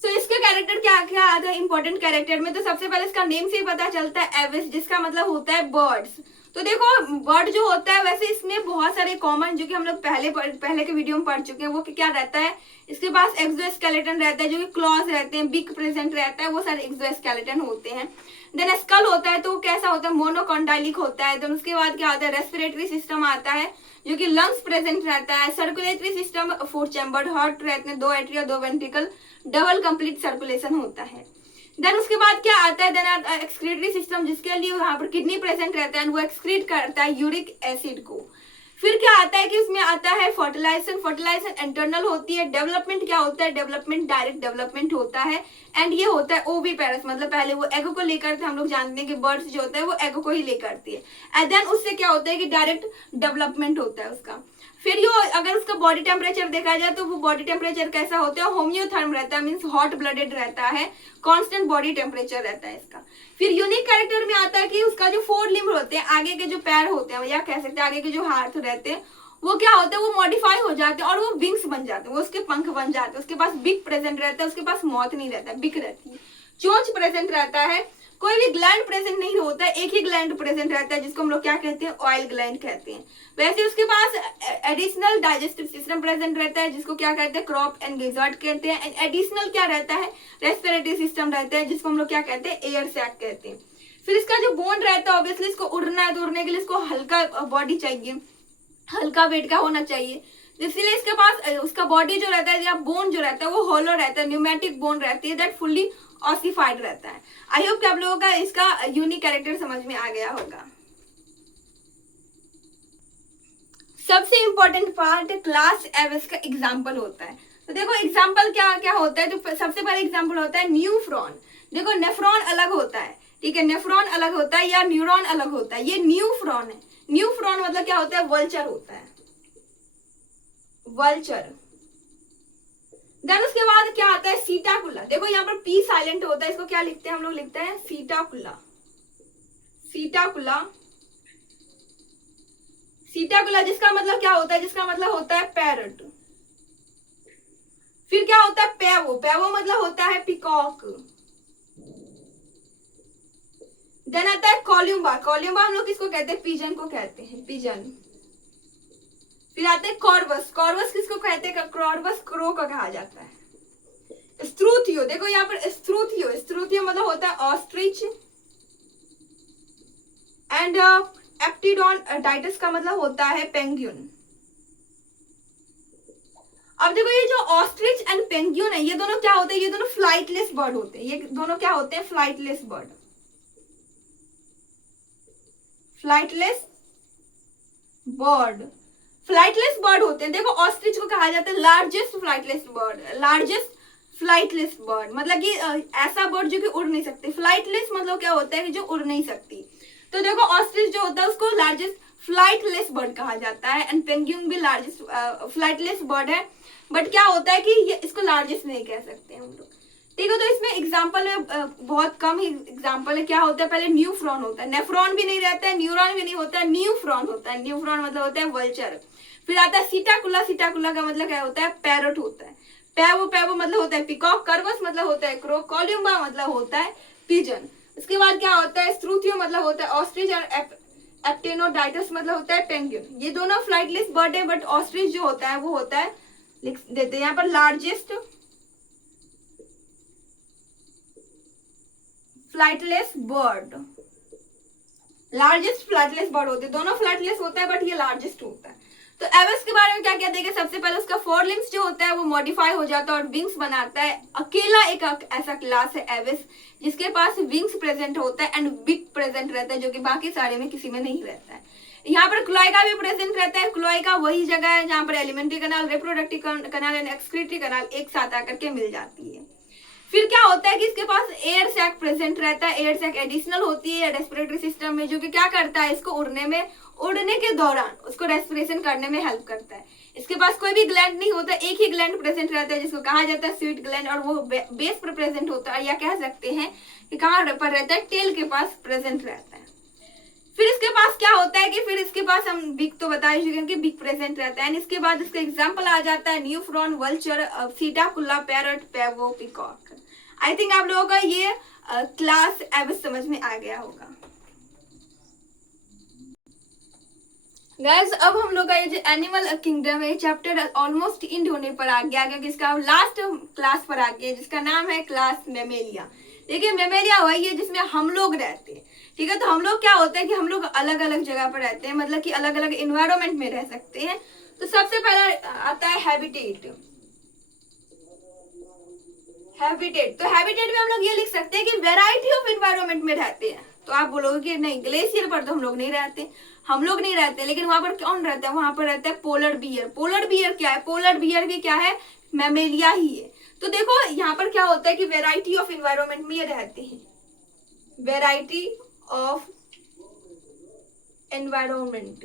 सो इसके कैरेक्टर क्या क्या आता है इंपॉर्टेंट कैरेक्टर में? तो सबसे पहले इसका नेम से ही पता चलता है, एविस, जिसका मतलब होता है बर्ड्स। तो देखो बर्ड जो होता है, वैसे इसमें बहुत सारे कॉमन जो कि हम लोग पहले के वीडियो में पढ़ चुके हैं, वो क्या रहता है? इसके पास एक्सोस्केलेटन रहता है, जो कि क्लॉज रहते हैं, बिग प्रेजेंट रहता है, वो सारे एक्सोस्केलेटन होते हैं। देन स्कल होता है, तो कैसा होता है? मोनोकॉन्डाइलिक होता है। देन उसके बाद क्या होता है? रेस्पिरेटरी सिस्टम आता है, जो कि लंग्स प्रेजेंट रहता है। सर्कुलेटरी सिस्टम 4 चैम्बर्ड, हार्ट रहते हैं, 2 atria 2 ventricle, double complete circulation होता है। देन उसके बाद क्या आता है? देन एक्सक्रीटरी सिस्टम, जिसके लिए यहाँ पर किडनी प्रेजेंट रहता है, वो एक्सक्रीट करता है यूरिक एसिड को। फिर क्या आता है कि उसमें आता है फर्टिलाइजेशन इंटरनल होती है। डेवलपमेंट क्या होता है? डेवलपमेंट डायरेक्ट डेवलपमेंट होता है, एंड ये होता है ओविपेरस, मतलब पहले वो एग को लेकर थे, हम लोग जानते हैं कि बर्ड्स जो होता है वो एग को ही लेकर आती है, एंड देन उससे क्या होता है कि डायरेक्ट डेवलपमेंट होता है उसका। फिर यो अगर उसका बॉडी टेम्परेचर देखा जाए तो वो बॉडी टेम्परेचर कैसा होता है? होम्योथर्म रहता है, मीन्स हॉट ब्लडेड रहता है, कांस्टेंट बॉडी टेम्परेचर रहता है इसका। फिर यूनिक कैरेक्टर में आता है कि उसका जो 4 लिम्ब होते हैं, आगे के जो पैर होते हैं, या कह सकते हैं आगे के जो हाथ रहते हैं, वो क्या होते हैं, वो मॉडिफाई हो जाते हैं और वो विंग्स बन जाते हैं, वो उसके पंख बन जाते हैं, उसके पास बिग प्रेजेंट रहता है, उसके पास मौत नहीं रहता, बिग रहती है। चोंच प्रेजेंट रहता है, कोई भी ग्लैंड प्रेजेंट नहीं होता है, एक ही ग्लैंड प्रेजेंट रहता है जिसको हम लोग क्या कहते हैं, ऑयल ग्लैंड कहते हैं। वैसे उसके पास एडिशनल डाइजेस्टिव सिस्टम प्रेजेंट रहता है जिसको क्या कहते हैं, क्रॉप एंड गिजार्ड कहते हैं। एंड एडिशनल क्या रहता है, रेस्पिरेटरी सिस्टम रहता है जिसको हम लोग क्या कहते हैं, एयर सैक कहते हैं। फिर इसका जो बोन रहता है, ऑब्वियसली इसको उड़ना है तो उड़ने के लिए इसको हल्का बॉडी चाहिए, हल्का वेट का होना चाहिए, इसीलिए इसके पास उसका बॉडी जो रहता है या बोन जो रहता है वो होलो रहता है, न्यूमेटिक बोन रहती है, दैट फुल्ली ऑसिफाइड रहता है। आई होप कि आप लोगों का इसका यूनिक कैरेक्टर समझ में आ गया होगा। सबसे इंपॉर्टेंट पार्ट क्लास एविस का एग्जाम्पल होता है। तो देखो एग्जाम्पल क्या क्या होता है, तो सबसे पहले एग्जाम्पल होता है न्यूफ्रॉन। देखो नेफ्रॉन अलग होता है, ठीक है, नेफ्रॉन अलग होता है या न्यूरॉन अलग होता है, ये न्यूफ्रॉन है। न्यूफ्रॉन मतलब क्या होता है, वल्चर होता है, वल्चर। देन उसके बाद क्या आता है, सीटाकुला। देखो यहाँ पर पी साइलेंट होता है, इसको क्या लिखते हैं हम लोग, लिखते हैं सीटाकुला, सीटाकुला, सीटाकुला, जिसका मतलब क्या होता है, जिसका मतलब होता है पैरट। फिर क्या होता है, पैवो, पैवो मतलब होता है पिकॉक। देन आता है कॉल्यूम्बा, कॉल्यूम्बा हम लोग किसको कहते हैं, पिजन को कहते हैं, पिजन। फिर आते हैं कॉर्वस, कॉर्वस किसको कहते हैं, कॉर्वस क्रो का कहा जाता है। स्ट्रूथियो, देखो यहाँ पर स्ट्रूथियो, स्ट्रूथियो मतलब होता है ऑस्ट्रिच। एंड एप्टिडॉन डाइटस का मतलब होता है पेंगुइन। अब देखो ये जो ऑस्ट्रिच एंड पेंगुइन है, ये दोनों क्या होते हैं, ये दोनों फ्लाइटलेस बर्ड होते हैं, ये दोनों क्या होते हैं, flightless bird, flightless bird, flightless bird होते हैं। देखो ऑस्ट्रिच को कहा जाता है largest flightless bird, largest flightless bird मतलब कि ऐसा बर्ड जो कि उड़ नहीं सकती। फ्लाइटलेस मतलब क्या होता है कि जो उड़ नहीं सकती। तो देखो ऑस्ट्रिच जो होता है उसको लार्जेस्ट फ्लाइटलेस बर्ड कहा जाता है, एंड पेंगुइन भी लार्जेस्ट फ्लाइटलेस बर्ड है, बट क्या होता है कि ये इसको लार्जेस्ट नहीं कह सकते हम लोग, ठीक है। तो इसमें एग्जाम्पल में बहुत कम ही एग्जाम्पल है। क्या होता है, पहले न्यूफ्रॉन होता है, नेफ्रॉन भी नहीं रहता है, न्यूरॉन भी नहीं होता है, न्यूफ्रॉन होता है, न्यूफ्रॉन मतलब होता है वल्चर। फिर आता है सीटाकुला, सीटाकुला का मतलब क्या होता है, पैरट होता है। पैवो, पैवो मतलब होता है पिकॉक, कर्वस मतलब होता है क्रो, कॉल्यूम्बा मतलब होता है पिजन। उसके बाद क्या होता है, स्ट्रूथियो मतलब होता है ऑस्ट्रिच, और एप्टेनोडाइटस मतलब होता है पेंगुइन। ये दोनों फ्लाइटलेस बर्ड है, बट ऑस्ट्रिच जो होता है वो होता है, लिख देते हैं यहाँ पर, largest flightless bird, largest flightless bird होते हैं। दोनों फ्लाइटलेस होता है बट ये लार्जेस्ट होता है। तो एविस के बारे में क्या क्या देखें, सबसे पहले उसका फोर लिम्स जो होता है वो मॉडिफाई हो जाता है और विंग्स बनाता है। अकेला एक ऐसा क्लास है एविस जिसके पास विंग्स प्रेजेंट होता है एंड बिग प्रेजेंट रहता है, जो कि बाकी सारे में किसी में नहीं रहता है। यहाँ पर क्लोएका भी प्रेजेंट रहता है। क्लोएका वही जगह है जहाँ पर elementary canal, reproductive canal and excretory canal एक साथ आकर के मिल जाती है। फिर क्या होता है कि इसके पास एयर सैक प्रेजेंट रहता है। एयर सैक एडिशनल होती है रेस्पिरेटरी सिस्टम में, जो कि क्या करता है, इसको उड़ने के दौरान उसको रेस्पिरेशन करने में हेल्प करता है। इसके पास कोई भी ग्लैंड नहीं होता, एक ही ग्लैंड प्रेजेंट रहता है जिसको कहा जाता है स्वीट ग्लैंड, और वो बेस पर प्रेजेंट होता है, या कह सकते हैं कि कहाँ पर रहता है, टेल के पास प्रेजेंट रहता है। फिर इसके पास क्या होता है कि फिर इसके पास हम बिग तो बता ही चुके हैं कि बिग प्रेजेंट रहता है। इसके बाद इसका एग्जाम्पल आ जाता है Neophron, vulture, Psittacula, parrot, Pavo, peacock. I think आप लोगों का ये क्लास एविस समझ में आ गया होगा। गाइस अब हम लोग का ये जो एनिमल किंगडम है चैप्टर ऑलमोस्ट इंड होने पर आ गया, क्योंकि इसका लास्ट क्लास पर आ गया जिसका नाम है क्लास मेमेलिया। देखिए मेमेलिया वही है जिसमें हम लोग रहते हैं, ठीक है। तो हम लोग क्या होता है कि हम लोग अलग अलग जगह पर रहते हैं, मतलब कि अलग अलग इन्वायरमेंट में रह सकते हैं। तो सबसे पहला आता है हैबिटेट। हैबिटेट, तो हैबिटेट में हम लोग ये लिख सकते हैं कि वैरायटी ऑफ इन्वायरमेंट में रहते हैं। तो आप बोलोगे कि नहीं ग्लेशियर पर तो हम लोग नहीं रहते, हम लोग नहीं रहते, लेकिन वहां पर कौन रहता है, वहां पर रहता है पोलर बियर। पोलर बियर क्या है, पोलर बियर भी क्या है, मैमेलिया ही है। तो देखो यहाँ पर क्या होता है कि वैरायटी ऑफ इन्वायरमेंट में ये रहते हैं, वैरायटी ऑफ एनवायरमेंट।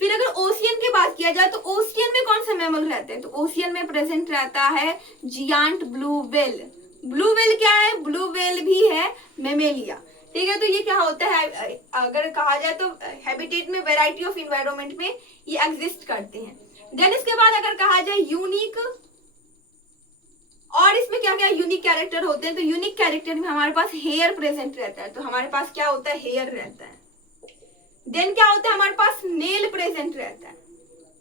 फिर अगर ओशियन की बात किया जाए तो ओशियन में कौन से मैमल रहते हैं, तो ओशियन में प्रेजेंट रहता है giant blue whale. Blue whale क्या है, ब्लू व्हेल भी है मेमेलिया। ठीक है, तो ये क्या होता है, अगर कहा जाए तो हैबिटेट में वैरायटी ऑफ इन्वायरमेंट में ये एग्जिस्ट करते हैं। देन इसके बाद अगर कहा जाए यूनिक, और इसमें क्या क्या यूनिक कैरेक्टर होते हैं, तो यूनिक कैरेक्टर में हमारे पास हेयर प्रेजेंट रहता है, तो हमारे पास क्या होता है, हेयर रहता है। देन क्या होता है, हमारे पास नेल प्रेजेंट रहता है।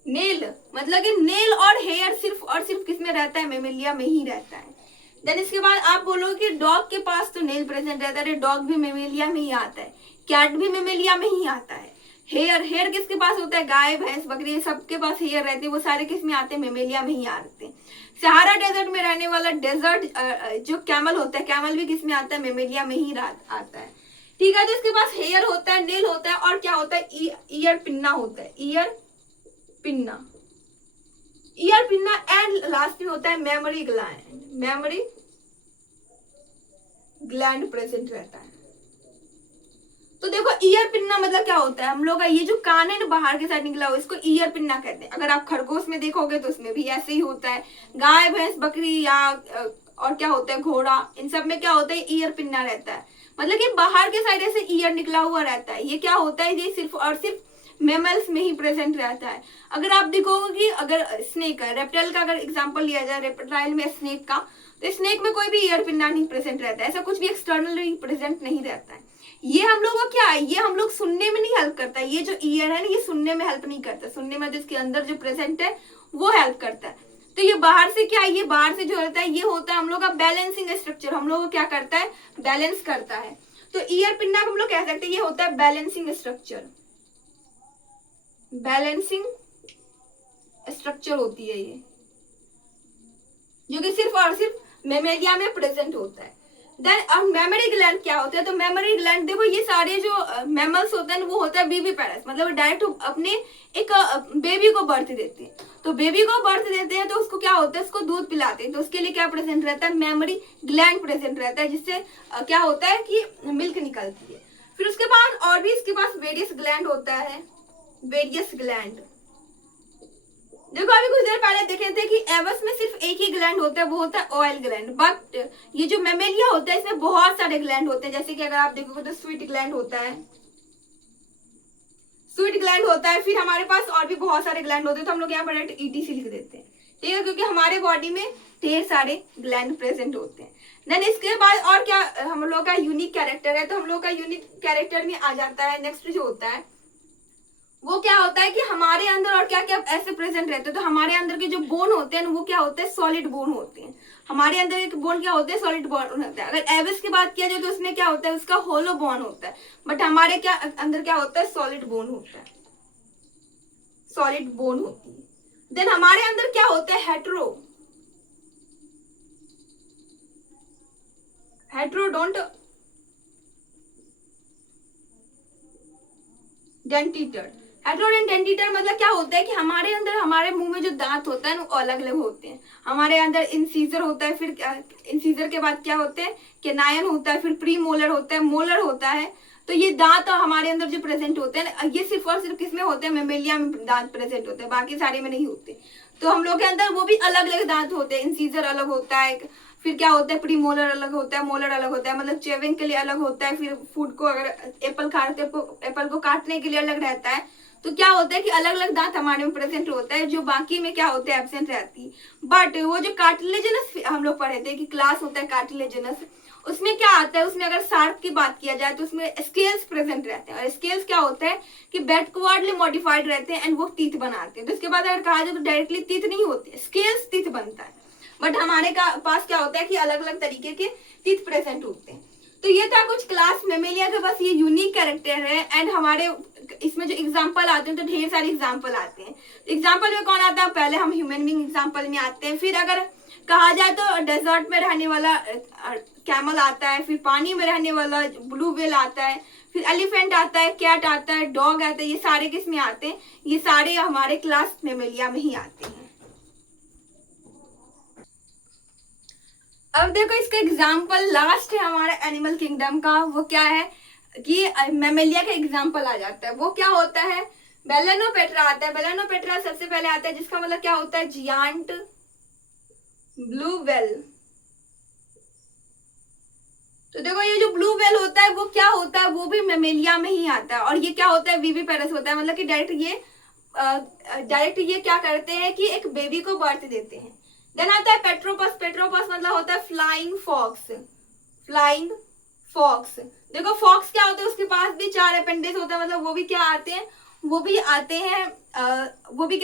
नेल मतलब कि नेल और हेयर सिर्फ और सिर्फ किसमें रहता है, मेमेलिया में ही रहता है। देन इसके बाद आप बोलोगे कि डॉग के पास तो नेल प्रेजेंट रहता है, डॉग भी मेमेलिया में ही आता है, कैट भी मेमेलिया में ही आता है। हेयर, हेयर किसके पास होता है, गाय भैंस बकरी सबके पास हेयर रहते हैं, वो सारे किस में आते हैं, मेमेलिया में ही आते हैं। सहारा डेजर्ट में रहने वाला डेजर्ट जो कैमल होता है, कैमल भी किस में आता है, मेमेलिया में ही आता है। ठीक है, तो इसके पास हेयर होता है, नेल होता है, और क्या होता है, ईयर पिन्ना होता है, ear pinna, ear pinna, and last में होता है memory gland, memory gland present रहता है। तो देखो ईयर पिन्ना मतलब क्या होता है, हम लोग का ये जो कान है ना बाहर के साइड निकला हुआ, इसको ईयर पिन्ना कहते हैं। अगर आप खरगोश में देखोगे तो उसमें भी ऐसे ही होता है, गाय भैंस बकरी या और क्या होता है, घोड़ा, इन सब में क्या होता है, ईयर पिन्ना रहता है, मतलब कि बाहर के साइड ऐसे ईयर निकला हुआ रहता है। ये क्या होता है, ये सिर्फ और सिर्फ मेमल्स में ही प्रेजेंट रहता है। अगर आप देखोगे कि अगर स्नेक है, रेप्टाइल का अगर एग्जांपल लिया जाए, रेप्टाइल में स्नेक का, तो स्नेक में कोई भी ईयर पिन्ना नहीं प्रेजेंट रहता है, ऐसा कुछ भी एक्सटर्नली प्रेजेंट नहीं रहता है। ये हम लोग को क्या है, ये हम लोग सुनने में नहीं हेल्प करता है, ये जो ईयर है ना ये सुनने में हेल्प नहीं करता, सुनने में इसके अंदर जो प्रेजेंट है वो हेल्प करता है। तो ये बाहर से क्या है, ये बाहर से जो होता है ये होता है हम लोग का बैलेंसिंग स्ट्रक्चर, हम लोग को क्या करता है, बैलेंस करता है। तो ईयर पिन्ना हम लोग कह सकते हैं ये होता है बैलेंसिंग स्ट्रक्चर, बैलेंसिंग स्ट्रक्चर होती है ये, जो कि सिर्फ और सिर्फ मेमेलिया में प्रेजेंट होता है। देन अब मेमोरी ग्लैंड क्या होता है, तो मेमोरी ग्लैंड देखो ये सारे जो मैमल्स होते हैं वो होता है बेबी पेरेंट्स, मतलब डायरेक्ट अपने एक बेबी को बर्थ देते हैं। तो बेबी को बर्थ देते हैं तो उसको क्या होता है, उसको दूध पिलाते हैं, तो उसके लिए क्या प्रेजेंट रहता है, मेमोरी ग्लैंड प्रेजेंट रहता है, जिससे क्या होता है कि मिल्क निकलती है। फिर उसके बाद और भी इसके पास वेरियस ग्लैंड होता है, वेरियस ग्लैंड। देखो अभी कुछ देर पहले देखे थे कि एवस में सिर्फ एक ही ग्लैंड होता है, वो होता है ऑयल ग्लैंड, बट ये जो मेमेलिया होता है इसमें बहुत सारे ग्लैंड होते हैं। जैसे कि अगर आप देखोगे तो स्वीट ग्लैंड होता है, स्वीट ग्लैंड होता है, फिर हमारे पास और भी बहुत सारे ग्लैंड होते हैं, तो हम लोग यहाँ पर ईटीसी लिख देते हैं, ठीक है, क्योंकि हमारे बॉडी में ढेर सारे ग्लैंड प्रेजेंट होते हैं। देन इसके बाद और क्या हम लोग का यूनिक कैरेक्टर है, तो हम लोग का यूनिक कैरेक्टर में आ जाता है नेक्स्ट जो होता है वो क्या होता है कि हमारे अंदर और क्या क्या ऐसे प्रेजेंट रहते हैं। तो हमारे अंदर के जो बोन होते हैं वो क्या होते हैं, सॉलिड बोन होते हैं। हमारे अंदर एक बोन क्या होते हैं, सॉलिड बोन होता है। अगर एविस की बात किया जाए तो उसमें क्या होता है, उसका होलो बोन होता है, बट हमारे क्या अंदर क्या होता है, सॉलिड बोन होता है, सॉलिड बोन होती है। देन हमारे अंदर क्या होता है, हेट्रोडोंट डेंटिटर। हेट्रोडोंट डेंटिटर मतलब क्या होता है कि हमारे अंदर हमारे मुंह में जो दांत होता है वो अलग अलग होते हैं। हमारे अंदर इंसीजर होता है, फिर इंसीजर के बाद क्या होते हैं, केनायन होता है, फिर प्री मोलर होता है, मोलर होता है। तो ये दांत हमारे अंदर जो प्रेजेंट होते हैं ये सिर्फ और सिर्फ किसमें होते हैं, मेमेलिया में दांत प्रेजेंट होते हैं, बाकी सारे में नहीं होते। तो हम लोग के अंदर वो भी अलग अलग दांत होते हैं, इंसीजर अलग होता है, फिर क्या होता है, प्री मोलर अलग होता है, मोलर अलग होता है, मतलब चेविंग के लिए अलग होता है, फिर फूड को अगर एप्पल खाते एप्पल को काटने के लिए अलग रहता है। तो क्या होता है कि अलग अलग दांत हमारे में प्रेजेंट होता है, जो बाकी में क्या होता है, एब्सेंट रहती है। बट वो जो कार्टिलेजिनस हम लोग पढ़े थे कि क्लास होता है कार्टिलेजिनस, उसमें क्या आता है, उसमें अगर शार्प की बात किया जाए तो उसमें स्केल्स प्रेजेंट रहते हैं, और स्केल्स क्या होता है कि बैकवर्डली मॉडिफाइड रहते हैं एंड वो टीथ बनाते हैं। तो इसके बाद अगर कहा जाए तो डायरेक्टली टीथ नहीं होते, स्केल्स टीथ बनता है, बट हमारे पास क्या होता है कि अलग अलग तरीके के टीथ प्रेजेंट होते हैं। तो ये था कुछ क्लास मेमेलिया के पास ये यूनिक कैरेक्टर है। एंड हमारे इसमें जो एग्जांपल आते हैं तो ढेर सारे एग्जांपल आते हैं। एग्जांपल में कौन आता है, पहले हम ह्यूमन बीइंग एग्जांपल में आते हैं, फिर अगर कहा जाए तो डेजर्ट में रहने वाला कैमल आता है, फिर पानी में रहने वाला ब्लू व्हेल आता है, फिर एलिफेंट आता है, कैट आता है, डॉग आता है, ये सारे किस में आते हैं, ये सारे हमारे क्लास मेमेलिया में ही आते हैं। अब देखो इसका एग्जाम्पल लास्ट है हमारा एनिमल किंगडम का, वो क्या है कि मेमेलिया का एग्जाम्पल आ जाता है। वो क्या होता है, बेलेनोपेट्रा आता है। बेलेनोपेट्रा सबसे पहले आता है, जिसका मतलब क्या होता है, जियांट, 'ब्लू व्हेल'। तो देखो ये जो ब्लू व्हेल होता है वो क्या होता है, वो भी मेमेलिया में ही आता है। और ये क्या होता है, विविपेरस होता है, मतलब कि डायरेक्ट ये क्या करते हैं कि एक बेबी को बर्थ देते हैं। देन आता है पेट्रोपस। पेट्रोपस मतलब होता है फ्लाइंग फॉक्स। फ्लाइंग फॉक्स, देखो फॉक्स क्या होता है, उसके पास भी 4 अपेंडिक्स होता है, मतलब वो भी क्या आते हैं, वो भी क्या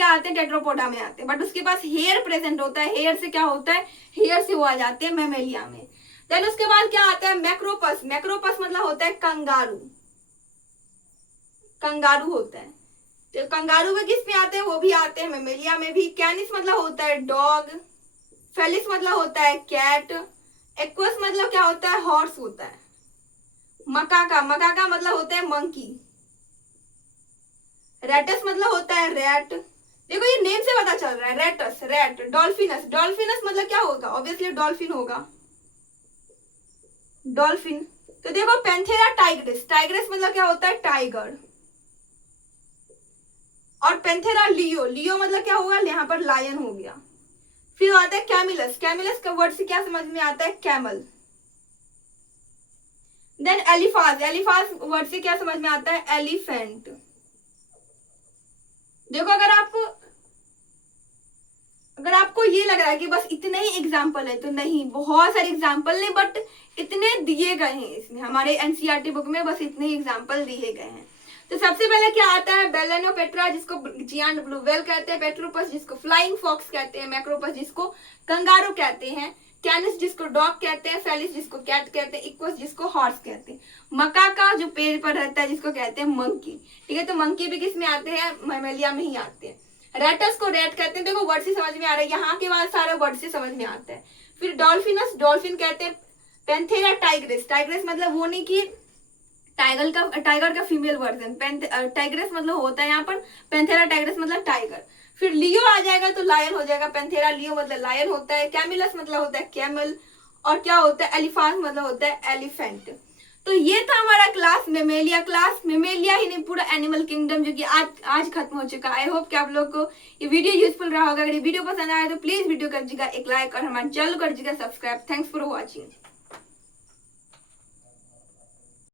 आते हैं, टेट्रोपोडा में आते हैं, बट उसके पास हेयर प्रेजेंट होता है। हेयर से क्या होता है, हेयर से वो आ जाते हैं मेमेलिया में। देन उसके बाद क्या आता है, मैक्रोपस। मैक्रोपस मतलब होता है कंगारू। कंगारू होता है, तो कंगारू में किस में आते हैं, वो भी आते हैं मेमेलिया में भी। कैनिस मतलब होता है डॉग। फेलिस मतलब होता है कैट। एक्वस मतलब क्या होता है, हॉर्स होता है। मकाका, मकाका मतलब होता है मंकी। रेटस मतलब होता है रैट। देखो ये नेम से पता चल रहा है, रेटस रैट। डॉल्फिनस, डॉल्फिनस मतलब क्या होगा, ऑब्वियसली डॉल्फिन होगा, डॉल्फिन। तो देखो पेंथेरा टाइग्रिस। टाइग्रिस मतलब क्या होता है, टाइगर। और पेंथेरा लियो। लियो मतलब क्या होगा, यहाँ पर लायन हो गया। फिर आता है कैमिलस। कैमिलस का वर्ड से क्या समझ में आता है, कैमल। देन एलिफाज। एलिफाज वर्ड से क्या समझ में आता है, एलिफेंट। देखो अगर आपको ये लग रहा है कि बस इतने ही एग्जाम्पल है, तो नहीं, बहुत सारे एग्जाम्पल नहीं, बट इतने दिए गए हैं इसमें, हमारे एनसीईआरटी बुक में बस इतने ही एग्जाम्पल दिए गए हैं। तो सबसे पहले क्या आता है, बेलेनोपेट्रा जिसको जियांट ब्लू व्हेल कहते हैं, पेट्रोपस जिसको फ्लाइंग फॉक्स कहते हैं, मैक्रोपस जिसको कंगारू कहते हैं, कैनिस जिसको डॉग कहते हैं, फेलिस जिसको कैट कहते हैं, इक्वस जिसको हॉर्स कहते हैं, मकाका जो पेड़ पर रहता है जिसको कहते हैं मंकी। ठीक है, तो मंकी भी किस में आते हैं, मैमेलिया में ही आते हैं। रेटस को रेट कहते हैं, देखो वर्ड से समझ में आ रहा है, यहाँ के बाद सारे वर्ड से समझ में आता है। फिर डॉल्फिनस, डॉल्फिन कहते हैं। पेंथेरा टाइग्रिस, टाइग्रिस मतलब वो नहीं कि टाइगर का फीमेल वर्जन। टाइग्रिस मतलब होता है यहाँ पर, पेंथेरा टाइग्रिस मतलब टाइगर। फिर लियो आ जाएगा तो लायन हो जाएगा, पेंथेरा लियो मतलब लायन होता है। कैमिलस मतलब होता है कैमल। और क्या होता है, एलिफांट मतलब होता है एलिफेंट। तो ये था हमारा क्लास मेमेलिया। क्लास मेमेलिया ही नहीं, पूरा एनिमल किंगडम, जो कि आज खत्म हो चुका है। आई होप कि आप लोग को ये वीडियो यूजफुल रहा होगा। अगर ये वीडियो पसंद आया तो प्लीज वीडियो कर दीजिएगा एक लाइक, और हमारे चैनल कर दीजिएगा सब्सक्राइब। Thanks for watching.